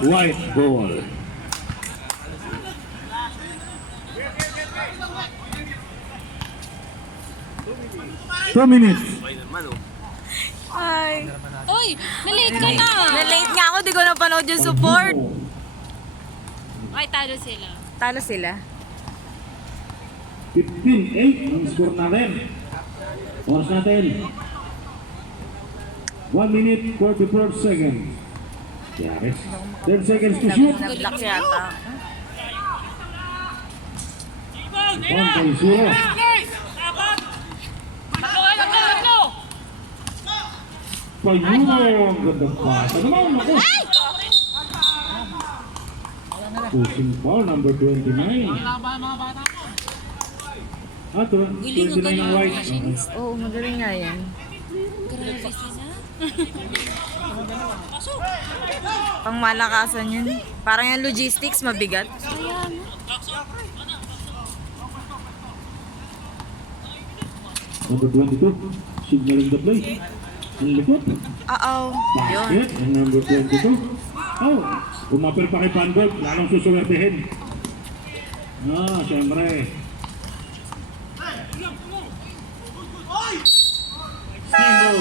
white ball. Two minutes. Ay. Uy, na-late ka na. Na-late nga ako, di ko napanood yung support. Ay, talo sila. Talo sila. 15-8 ang score natin. Oras natin. 1 minute 44 seconds. Yaris. 10 seconds to shoot. Nag-block yata. 1.0. Payun! Gandang pasa naman ako. Pushing foul number 29. Ah, 29 ang white. Oo, magaling nga yan. Grabe sila. Pang malakasan yun. Parang yung logistics, mabigat. Ayan. Number 22. Signaling the play. Ang likot. Oo. Yun. Basket. Ang number 22. Oh, umapir pa kay Pandog. Lalong susuwertehin. Ah, syempre. Steamroll.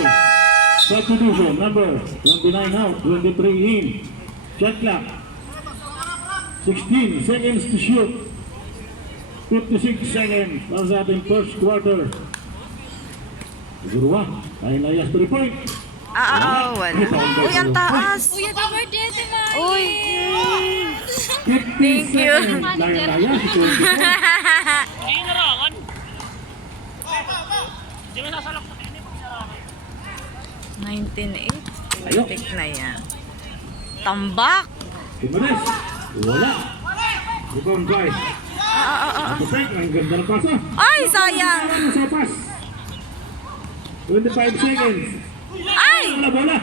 Substitution. Number 29 out. 23 in. Shot clock. 16 seconds to shoot. 56 seconds para sa ating first quarter. Siguro ay nayas 3 point. Wala. Uy, ang taas. Uy, happy birthday, Ate Mari. Uy. 50 Thank you. seconds. Nayas 24. Hindi narangan. Hindi mo sasalak na kayo. 19-8. Pitik na yan. Tambak. Timanes. Wala. Rebound drive. Perfect. Ang ganda ng pasa. Ay, sayang. Ano sa pas? 25 seconds. Ay! Bola, bola.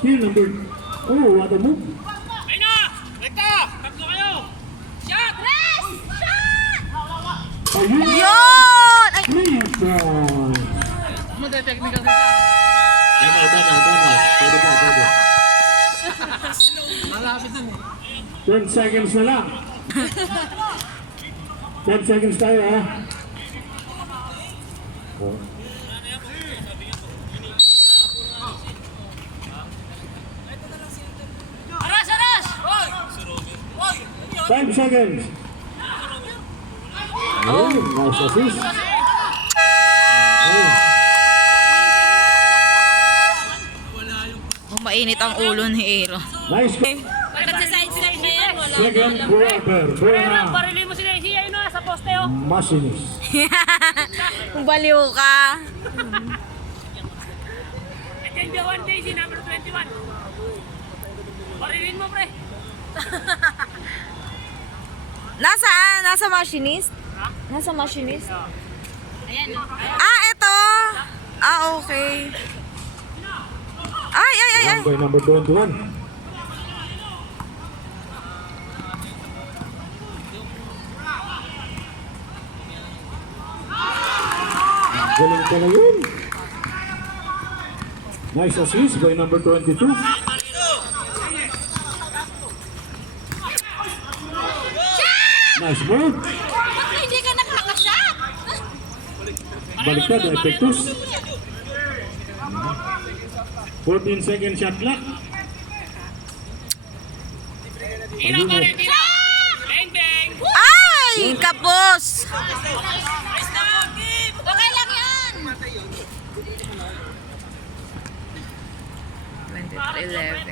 Still number. Oh, what a move. Ayun na! Rekta! Tatlo kayo! Shot! Ayun. Yun! Ay, 3 points. Technical kita. Pwede pa, pwede. Malapit dun eh. 10 seconds na lang. 10 seconds tayo, ha? Oh. Aras! Aras! 5 seconds. Oh, nice assist. Oh. mainit ang ulo ni Ero. Nice. Pagkat sa side na yan, wala. Second quarter. Buena. Barilin mo sila siya yun sa poste oh. Masinis. Kung baliw ka. Attend the one day si number 21. Barilin mo pre. Nasaan? Nasa machinist? Nasa machinist? Ayan. Ah, eto. Ah, okay. Ay, ay, ay, ay. Number 21. Galing pala yun. Nice assist by number 22. Nice move. Ba't hindi ka nakakashot? Baliktad, epektus. 14 second shot clock. Tira pa rin, tira! Bang bang! Ay, kapos. Okay lang yan! 23-11.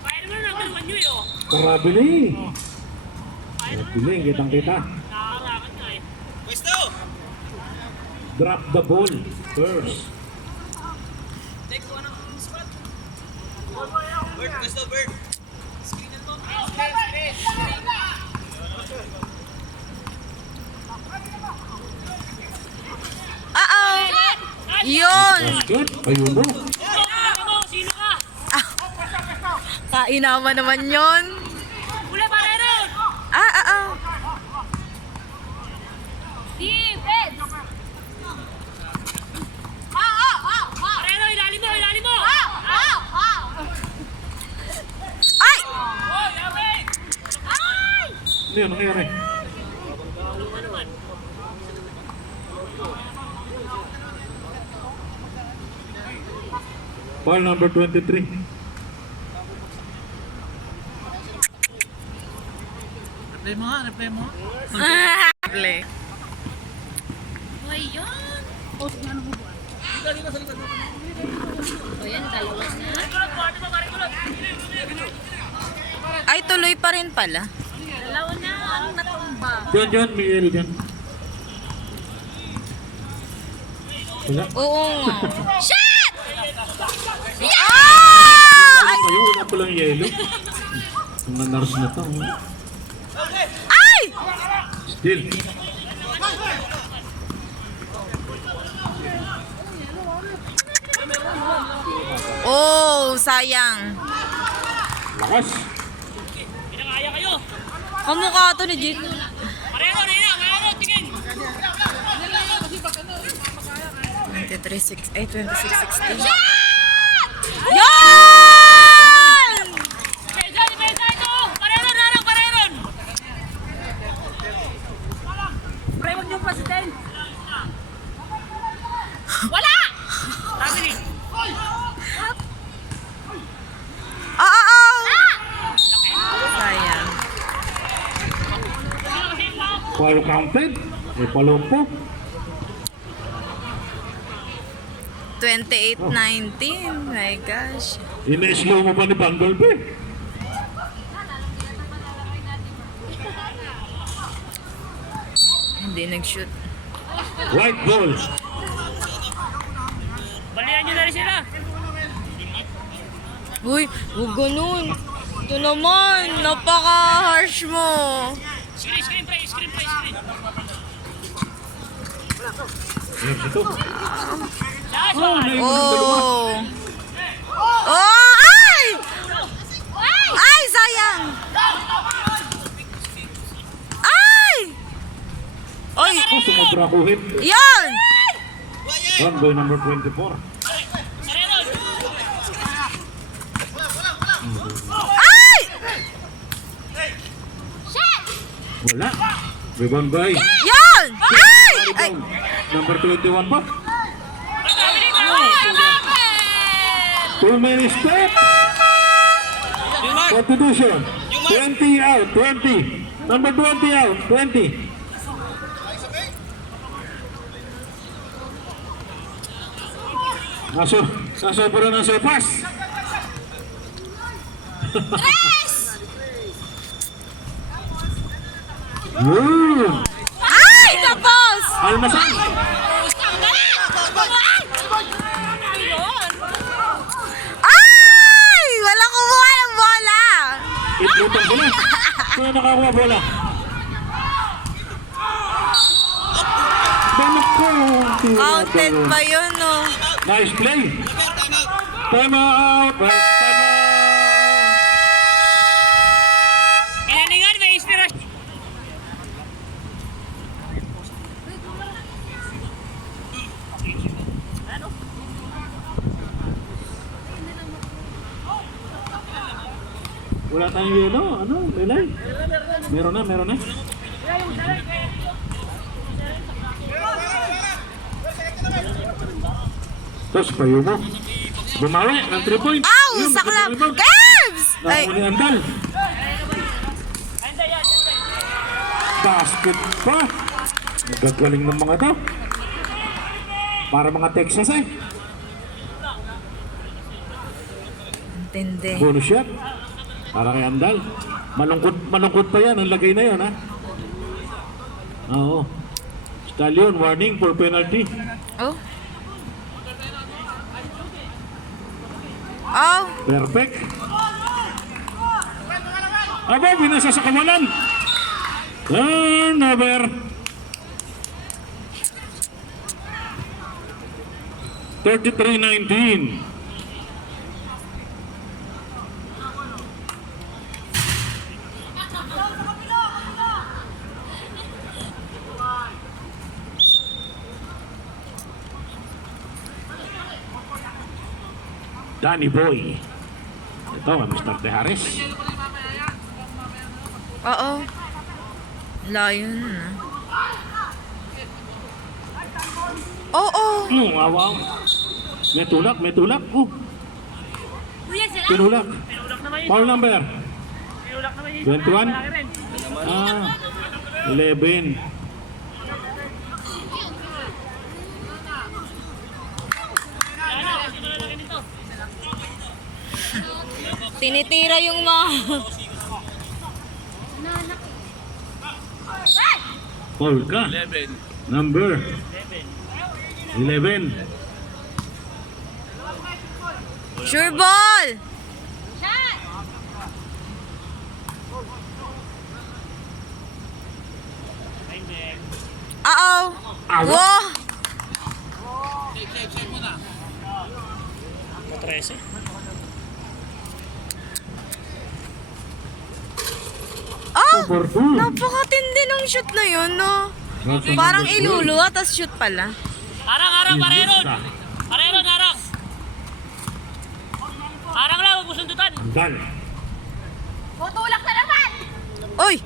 Kaya naman number 1 nyo yun. Karabili. Karabili, kitang kita. Nakakarakan nga eh. Drop the ball first. Uh-oh. Yun. Basket, ayun mo. Ano? Sino ka? Kainaman naman yun. Ula pa rin! Ah, ah, ah. Defense! Ano yun, nangyari? Ball number 23. Replay mo nga, replay mo. Play. Uy, yun. O, yan, dalawa na. Ay, tuloy pa rin pala. Dalawa na ang natumba. Diyan, may yellow dyan. Wala. Oo nga. Shot! Ah! Ay! Ayun, wala palang yellow. Mga nurse na to. Ay! Still. Oh, sayang. Lakas. Pinakaya kayo. Kamukha to ni Jit. Pareho, Rina. Pareho, tingin. 26, 16. Yan! Pesa ito. Pareho, Rara, pareho. Pareho yung president. Wala! Sabi ni. Sayang. Foul counted. May palumpo. 28-19. My gosh. Ina-slow mo pa ni Bumblebee. Hindi nag-shoot. White ball. Balian nyo na rin sila. Uy, huwag ganun. Ito naman, napaka-harsh mo. Screen, pre. Yes, ito. Shot, Oh, naiwan ng dalawa. Oh. Oh, ay! Ay, sayang. Ay! Oy, Oh, sumobra ko hit. yan! One boy number 24. Ay! Wala. Rebound by. Yan! Ay! Ay! Number 21 pa. 2 minutes step. Substitution. 20 out. 20. Number 20 out. 20. Nasobra ng sopas. Yun. Ay! Tapos! Almasan. Ay! Walang kumuha ng bola! Itlutan sila. Sino nakakuha bola? Banak ko. Counted pa yun, no? Nice play. Time out. Time out. Kinaningan, may inspirasyon. Wala tayong yelo. Ano? Lelay? Meron na. Tapos payo mo. Bumawi ng 3 points. Ow! Yun, Saklang! rebound. Cavs! Ay! Nakuli Andal. Basket pa. Nagagaling ng mga to. Para mga Texas eh. Tindi. Bonus shot. Para kay Andal. Malungkot pa yan. Ang lagay na yun ha. Oo. Stallion, warning for penalty. Oh. Oh. Perfect. Aba, binasa sa kawalan. Turnover. $33-19. Danny Boy. Ito, Mr. Tejares. Oo. Layo nun ah. Oo. Awaw. May tulak, may tulak. Oh, Kuya, sila. tinulak. Foul number. 21. 11. Tinitira yung mga... Foul ka. Number 11. Sure ball! Uh-oh! Awa. Wow! Oh! For 2. Napakatindi ng shoot na yun, no? Parang iluluwa, tas shoot pala. Harang, pareron! Pareron, harang! Harang lang, huwag mo sundutan! Andal. Tutulak na naman! Uy!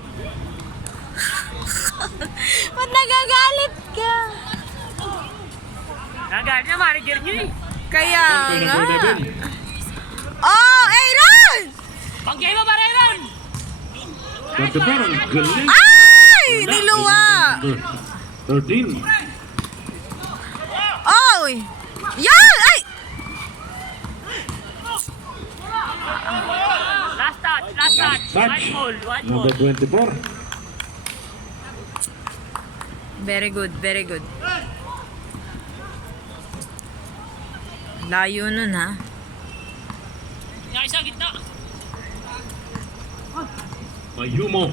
Ba't nagagalit ka? Nagagad niya, manager niyo eh! Kaya Foul nga. number 11. Oh, Aaron! Panggay mo, pareron! 24. Ang galing. Ay! Niluwa! 13. Oy! Yan! Ay! Last touch! Touch. One ball! Number 24. Very good, very good. Layo nun ha. Yung isa, gitna! Mayumo.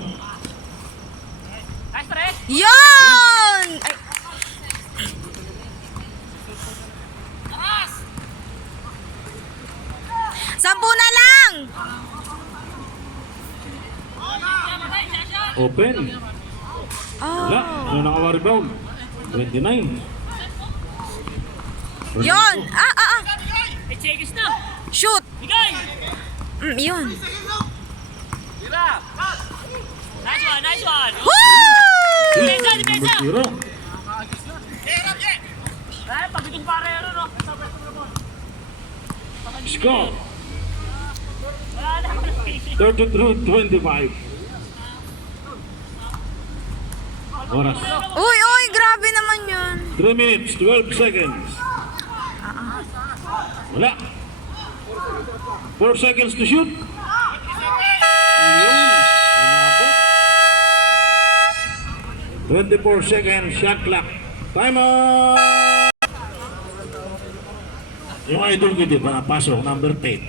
Nice, pre! Yan! Ay, Taas! 10 na lang! Open. Wala. Oh. Ano nakawa-rebound? 29. Yon! May chekis na! Shoot! Bigay! Yun. Tira! Nice one! Woo! Depensa! Zero. Ay, pagbitin parero, no? Score. Wala na. 33-25. Oras. Uy, uy, grabe naman yun. 3 minutes, 12 seconds. Wala. 4 seconds to shoot. Yun. Inabot. 24 seconds, shot clock. Time out! Yung idol ko di ba, pasok, number 10.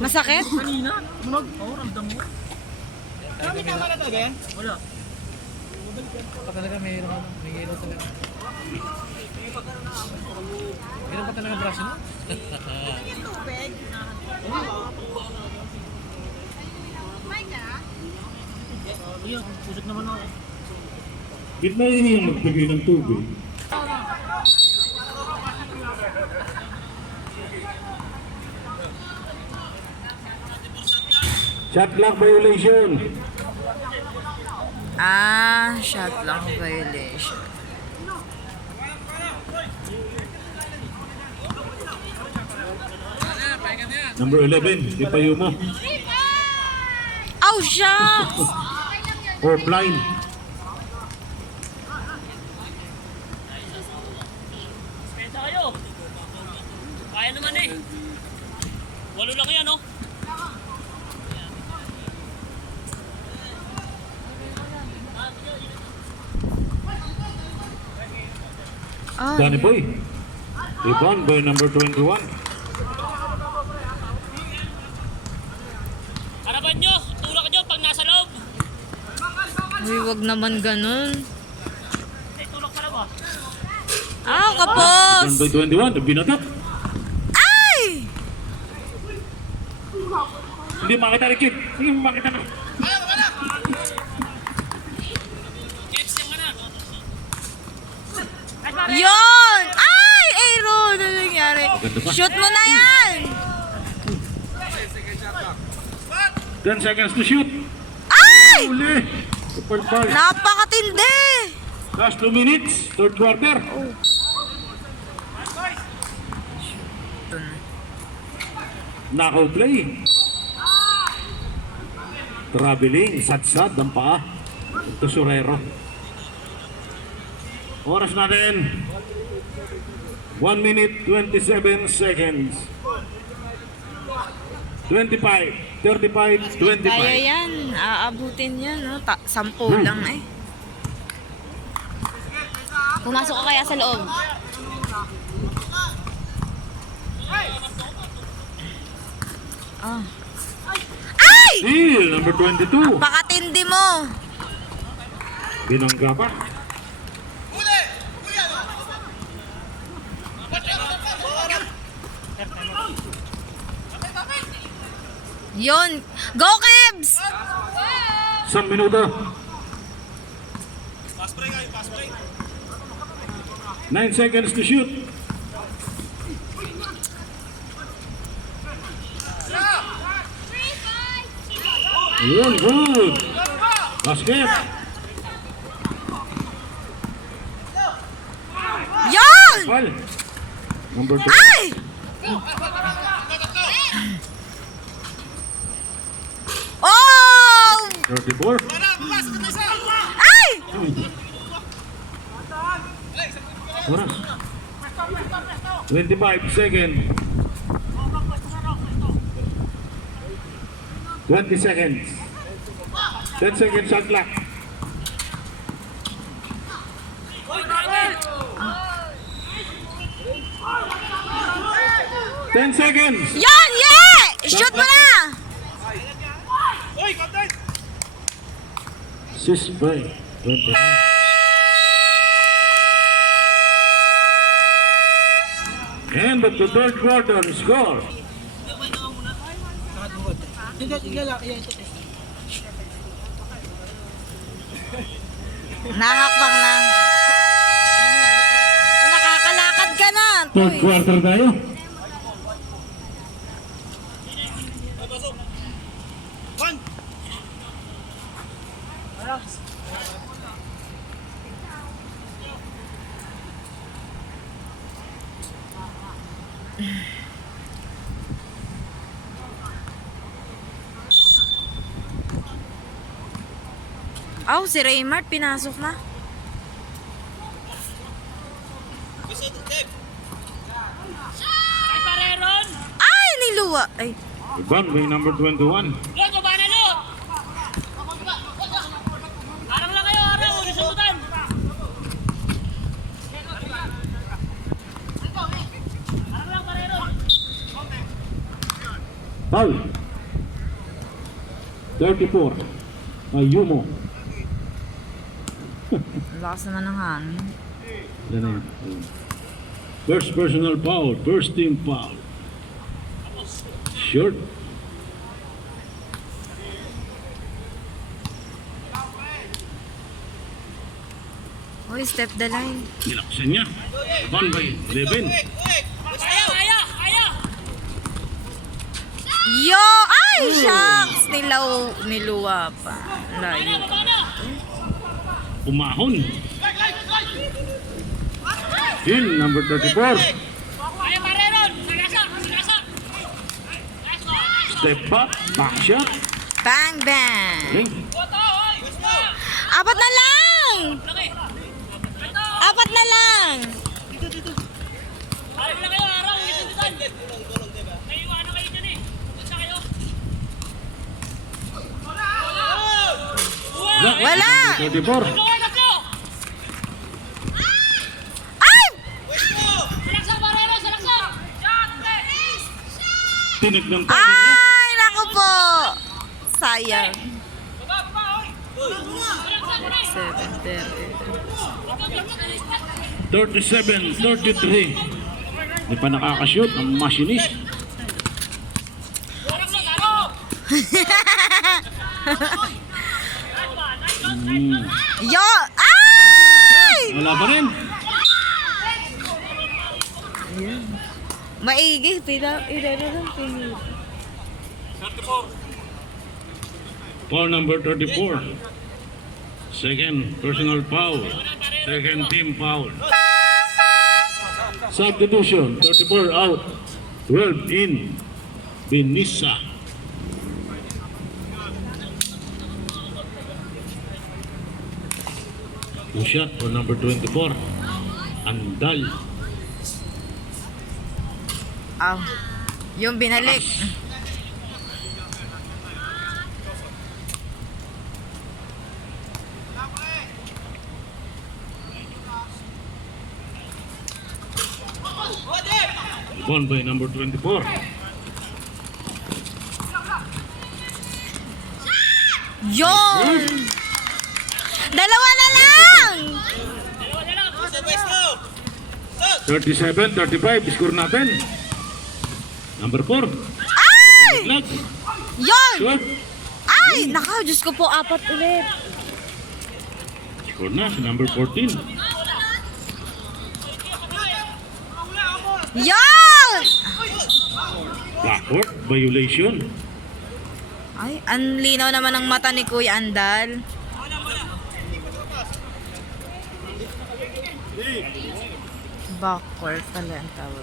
Masakit? Gitna yun yung magbigay ng tubig. Shot clock violation. Shot lang violation. Number 11, ipayo mo. Oh, shucks! Or blind. Depensa kayo! Kaya naman eh! 8 lang yan, no? Oh, Danny Boy. Rebound by number 21. Harapan nyo! Tulak nyo pag nasa loob! uy, wag naman ganun. Eh, tulak pala ba? Kapos! 1 by 21, binatak. Ay! Hindi makita ni Kid. Hindi makita na. Gets yung mana! Yon! Ay! Aaron! Ano nangyari? Shoot mo na yan! 10 seconds to shoot. Ay! Uli. Super foul. Napakatindi! Last 2 minutes. Third quarter. Knockout play. Traveling. Sad-sad ang paa. Tusurero. Oras natin. 1 minute 27 seconds. 25, 35, 25. Kaya yan. Aabutin yan. No? 10 lang eh. Pumasok ka kaya sa loob? Ah. Ay! Steal, number 22. Pakatindi mo. Binangga pa. Yon. Go, Kebs! Isang minuto. 9 seconds to shoot. Yun, good. Basket. Yon! Foul. Number 2. Ay! Oh! 34. Ay! Oras. 25 seconds. 20 seconds. 10 seconds shot clock. Ten seconds. Yan! Yeah! Shoot mo na! Assist by 29. And at the third quarter score. Nakakpang na. Nakakalakad ka na. Third quarter tayo. Oh, si Raymart pinasok na. Ay, Pareron! Ay, niluwa. Ay, Rebound by number 21. Lo, baba na, Lo! Arang lang kayo, arang. Huwag isundutan. Arang lang, Pareron. Foul. 34. Ayumo. lakas naman ng hangin. Yan na yan. First personal foul. First team foul. Short. Uy, step the line. Nilaksan niya. 1 by 11. Kaya, kaya, kaya! Yo! Ay, shucks! Niluwa pa. Layo. Baba na! Umahon. Hill, number 34. Kaya, Pareron! Sagasa! Sagasa! Nice one! Step back. Back shot. Bang, bang! Okay. Boto, oy! Apat na lang! Laki! Apat na lang! Arang lang kayo, arang. Huwag isundutan. May iwanan kayo dyan eh. Basta kayo. Wala! 34. Tatlo, tatlo! Ay! Salaksa, Pareron! Salaksa! Tinig ng tabi niya. Ay, naku po! Sayang. Baba, baba, oy! Salaksa mo na! 7:30. 37-33. Hindi pa nakakashoot ang machinist. Arang lang, arang! Yo! Ay! Wala pa rin. Maigi. Pina lang. Foul number 34. Second personal foul. Second team foul. Substitution, 34 out. 12 in. Benissa. Two shot for number 24. Andal. Aw. Yung binalik. Won by number 24. Yon! Dalawa na lang! 37-35. Score natin. Number 4. Ay! Lag. Yon! Short. Ay! Naka, Diyos ko po, 4 ulit. Score na si number 14. Yon! Backcourt violation. Ay, ang linaw naman ng mata ni Kuya Andal. Backward pala ang tawag.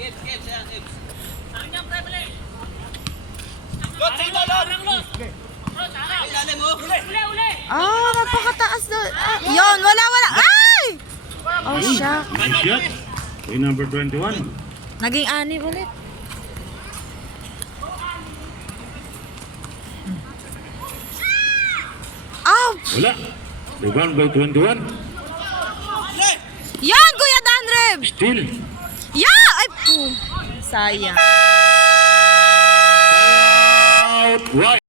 Ah, napakataas doon. Ah, yon, wala. Ay! Oh, siya. Nice shot. By number 21. Naging 6 ulit. Ouch! Wala. Rebound by 21. Yan, Kuya Danreb! Still. Yeah! Ay, po. Sayang. Out right.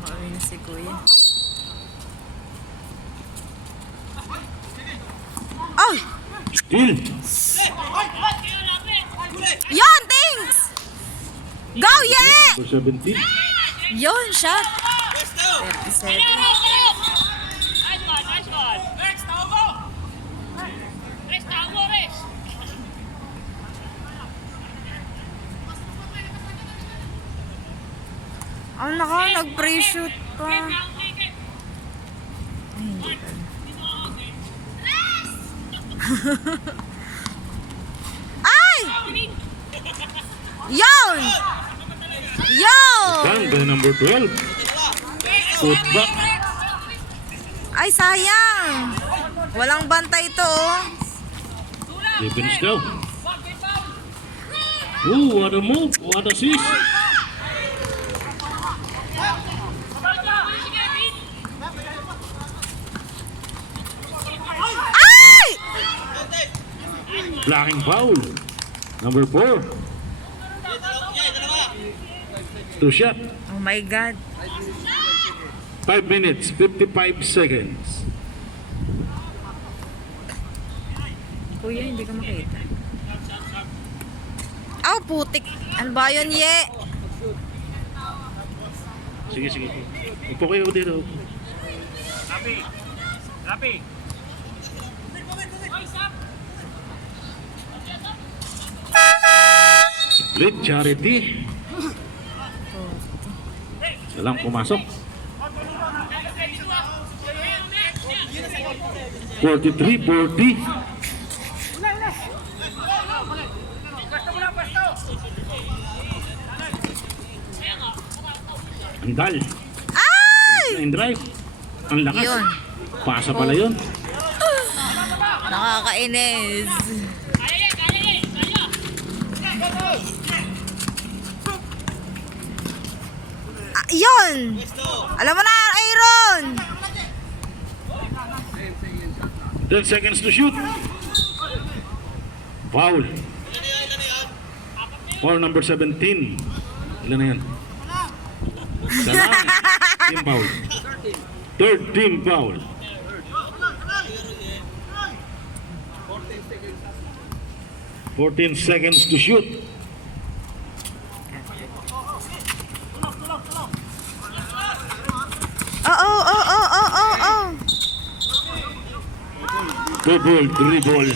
Mauwi na si Kuya. Oh! Still. Yon, thanks! Go, yeah! For 17. Yon, shot. 37. Oh, naka, nag-pre-shoot pa. Ay, hindi pala. Ay! Yon! Yon! Down by number 12. Put back. Ay, sayang. Walang bantay to, oh. Defense daw. Ooh, what a move. What a assist. Ay! Blocking foul. Number 4. Two shot. Oh my God. 5 minutes, 55 seconds. Kuya, hindi ka makita. Aw, putik. Ano ba yun, ye? Sige, sige. Upo kayo dito. Split charity. Walang pumasok. 43-40. Andal. Ay! In drive. Ang lakas. Yun. Pasa pala yun. Nakakainis. Ah, yun! Alam mo na, Aaron! 10 seconds to shoot. Foul. Foul number 17. Ilan na yan? Dalawang. Team foul. Third team foul. 14 seconds to shoot. Oh. Double dribble.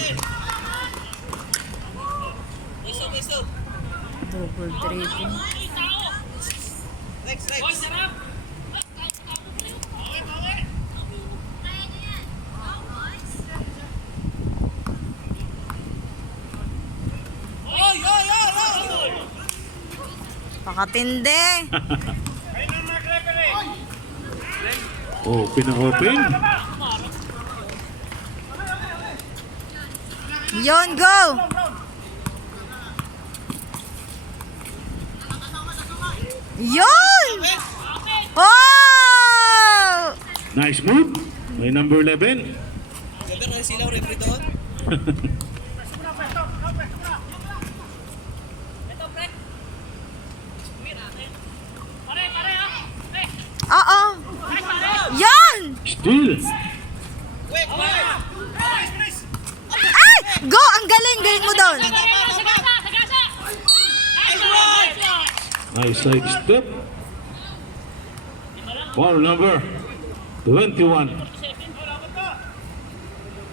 Double triple. Boy, sarap! Pakatindi. Oh, pina-open. Yon, go! Yon! Oh! Nice move. May number 11. Ito, pre. Pare, ha? Pre, Oo. pare, pare! Yon! Still. Ay! Go! Ang galing! Galing mo doon. Sagasa, sagasa! Nice side step. Foul number 21.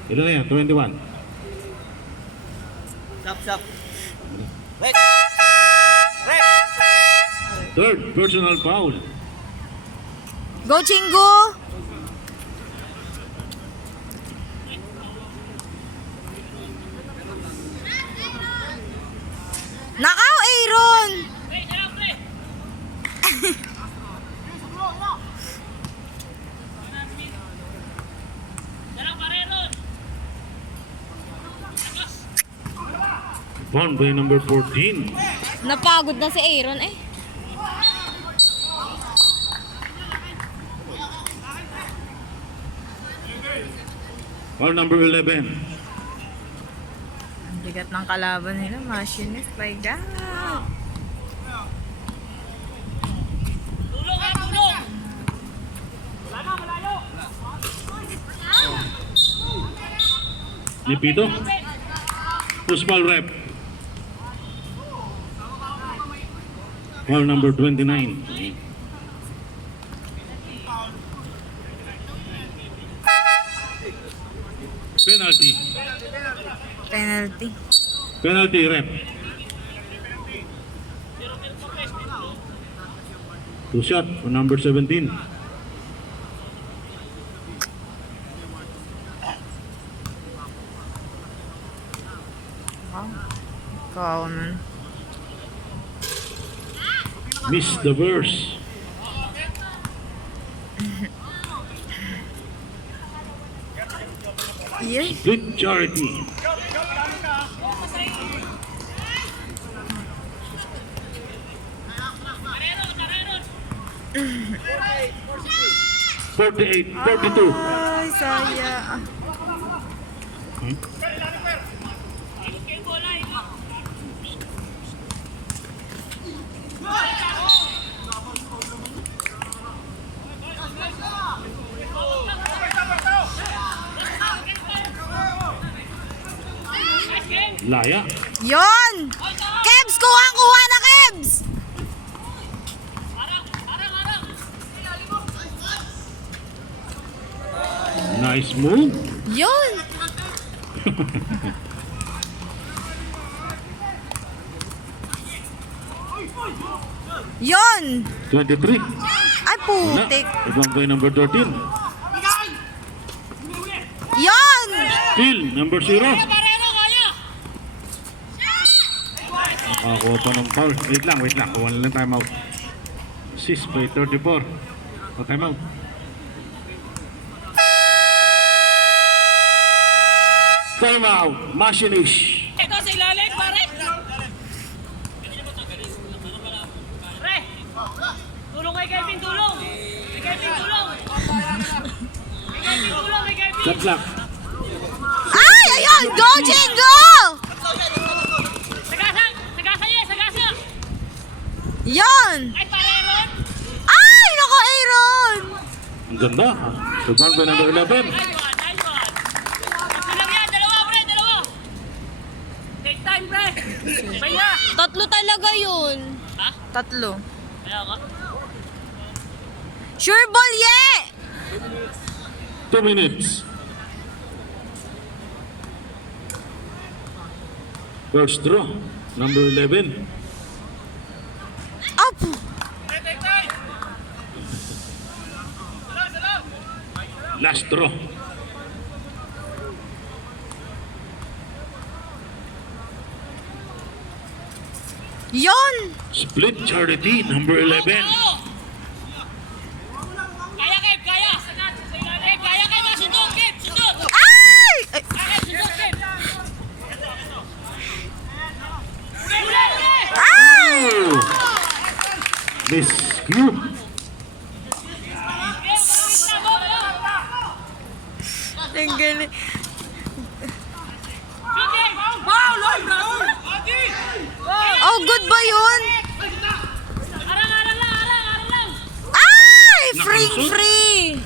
Ilan na yan? 21. Third personal foul. Go, Chingu! Nakaw, Aaron! Pre, sarap, pre! Sarap, pare, Ron! Foul by number 14. Napagod na si Aaron eh. Foul number 11. Ang bigat ng kalaban nila, machinist. My God! Tulong, ha, tulong! Wala na, malayo! Lipito. Pusmal rep. Foul number 29. Penalty. Penalty. Penalty rep. Two shot for number 17. Ikaw man. Miss the verse. Yes. Split charity. Tarero, tarero! 48-42. Ay, saya. Okay, bola, ikaw! Laya. Yon! Kebs! Kuha na, Kebs! Nice move. Yon! Yon! 23. Ay, Wala. putik. Ibang by number 13. Yon! Still, number 0. Tarero, kaya! Nakakuha pa ng foul. Wait lang. Kuha na lang timeout. 6 by 34. O timeout. Timeout. Machinist. Ito sa ilalim, pare! Pre! Tulong kay Kevin, tulong! Kay Kevin, tulong! Kay Kevin, tulong, kay Kevin! Shot clock. Ay, ayun! Go, Jingo! Sagasa! Sagasa niya, sagasa! Yon! Ay, pare, Ron! Ay, nako, Aaron! Ang ganda. Rebound by number 11. Nice one, nice one! Tatlo lang yan, dalawa, pre, dalawa! Take time, pre! Baya! Tatlo talaga yun. Ha? Tatlo. Kaya ka? Sure ball, ye! 2 minutes. First draw. number 11. Up! Last draw. Yon! Split charity, number 11. Kaya, Kev, kaya. Kev, kaya, Kev. Sundot, Kev, sundot. Ay! Ay! Kaya, Kev, sundot, Kev. Uli, uli, uli. Ay! Oh! Miss Q. Ang galing. Oh, good ba yun? Arang lang. Ay! Free!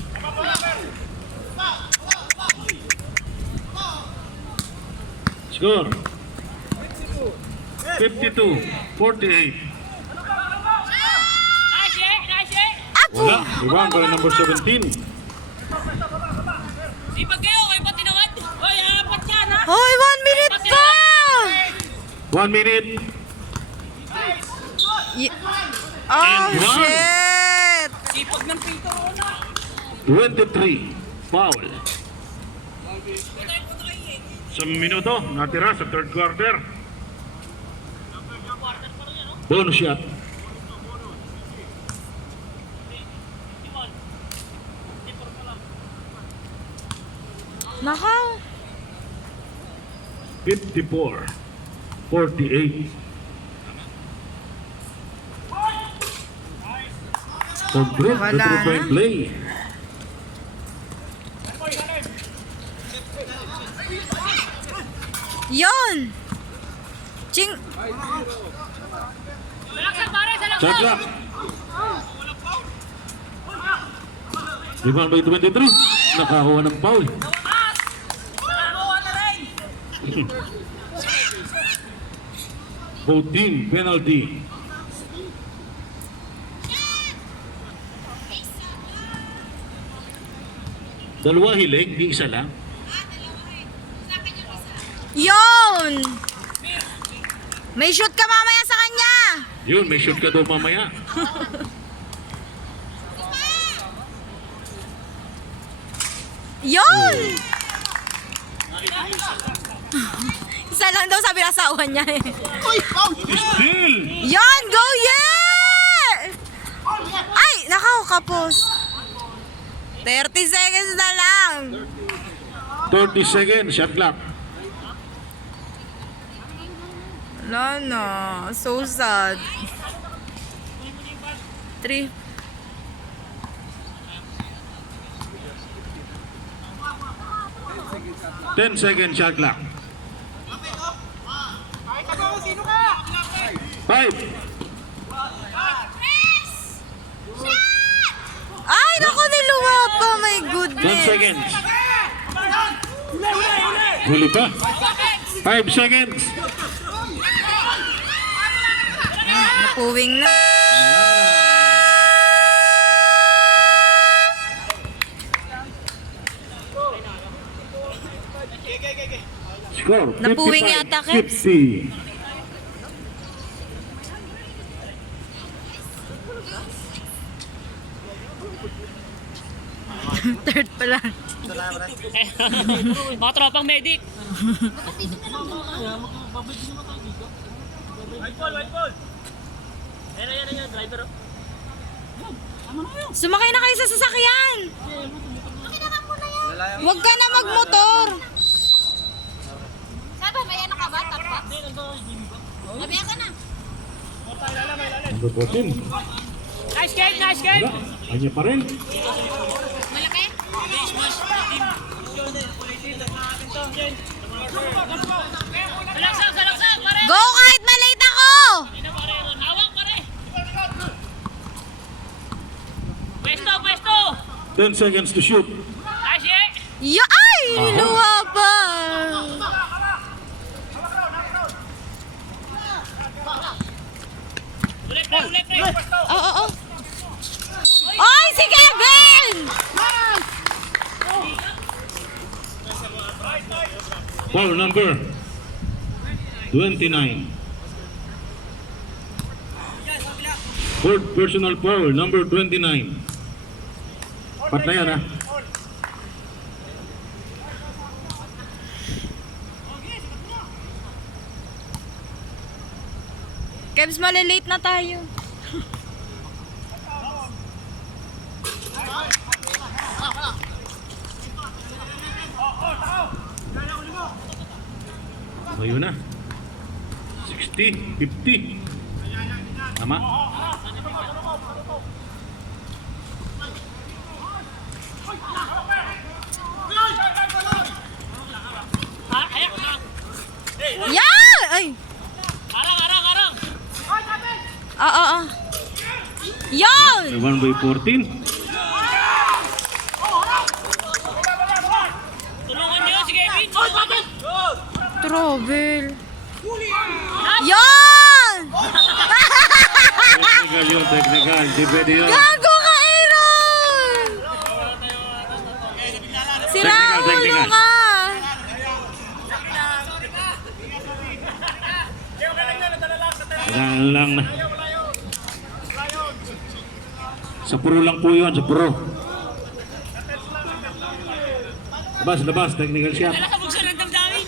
Score. 52-48. Nice, Up! Wala. Rebound by number 17. Sipag kayo, kayo pa tinawad. Hoy, apat yan, ha? Hoy, 1 minute pa! 1 minute. Oh, And one. shit! Sipag ng pito, na. 23. Foul. Isang minuto natira sa third quarter. Bonus shot. Nakaw. 54-48. Complete the Wala three-point na. play. Yon! Ching! Salaksan, pare, salaksan. Shot clock. Rebound by 23. Nakakuha ng foul. Both team penalty. Dalawa hilig, di isa lang. Yon! May shoot ka mamaya sa kanya! Yun, may shoot ka daw mamaya. Yon! Isa lang daw sabi ng asawa niya eh. Still! Yon! Go yeah! Ay! Nakaw kapos. 30 seconds na lang. 30 seconds, shot clock. Wala na. So sad. 3. 10 seconds, shot clock. 5, Ay! Naku, niluwa pa. My 10 goodness. seconds. Huli pa. 5 seconds. Napuwing na. Score, Napuwing 55, yata, Kev. 50. Third pa lang. Mga tropang medic. Yan, driver. Sumakay na kayo sa sasakyan. Huwag ka na magmotor. Sabi, may anak ka ba? Tapos? Sabihan ka na. Number 14. Nice game, nice game. Wala, kanya pa rin. Malaki? Salaksan, pare. Go kahit malate ako. Hawak, pare. Pwesto. 10 seconds to shoot. Nice, eh. Ay! Niluwa pa. Ulit, pre. Oo. Ay, si Kevin! Foul number 29. Fourth personal foul, number 29. Pat na yan, ha? Kebs, malilate na tayo. Ayun na. 60, 50. Tama? Ayak na. Yeah! Ay! Arang. Oo. Yon! 1 by 14. Tulungan niyo si Kevin. Trouble. Yon! Technical yun, technical. Di pwede yun. Gago ka, Aaron! Sira ulo Technical. ka! Kailangan lang na. Sa puro lang po yun, sa puro. Labas, technical shot. Nakabog siya ng damdamin.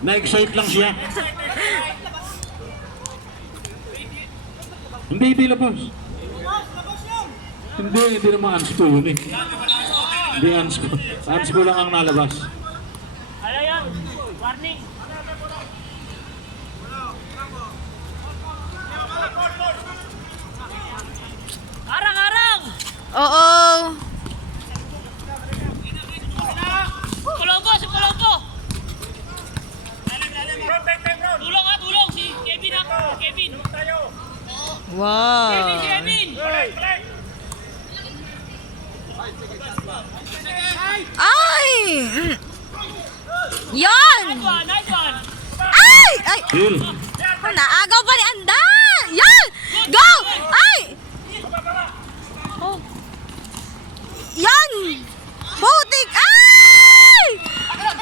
Na-excite lang siya. Hindi labas. Hindi naman anspo yun eh. Hindi anspo. Anspo lang ang nalabas. Ano yan? Warning. Arang! Oo. Colombo! Tulong si Kevin ako. Kevin! Wow. Kevin! Ay! Yon! Nice one! Ay! Ay! Hill. Naagaw pa ni Andan! Yan! Go! Ay! Oh. Yan! Putik! Ay! Good!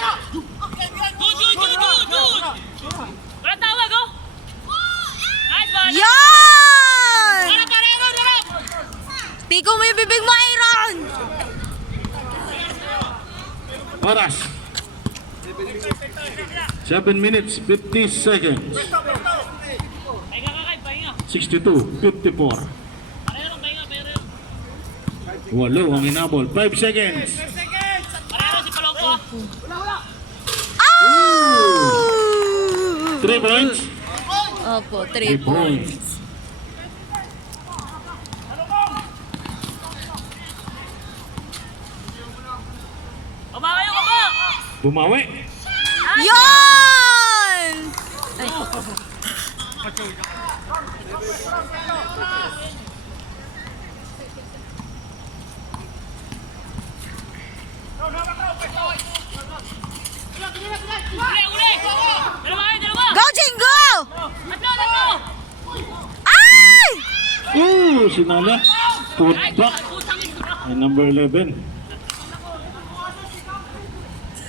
Wala tawag, oh! Nice one! Yan! Para, Aaron, harap! Tiko mo yung bibig mo, Aaron! Oras. 7 minutes, 50 seconds. Pahinga. 62, 54. Pahinga. Walo ang inabol. 5 seconds. Parero si Colombo. Oh! 3 points. Opo, 3 3 points. Umawa yung kaba! Bumawi. Yan! Ay. Uli! Dalawa! Go, Jingo! Tatlo! Ay! Sinala. Put back. Putang ito. Ay, number 11.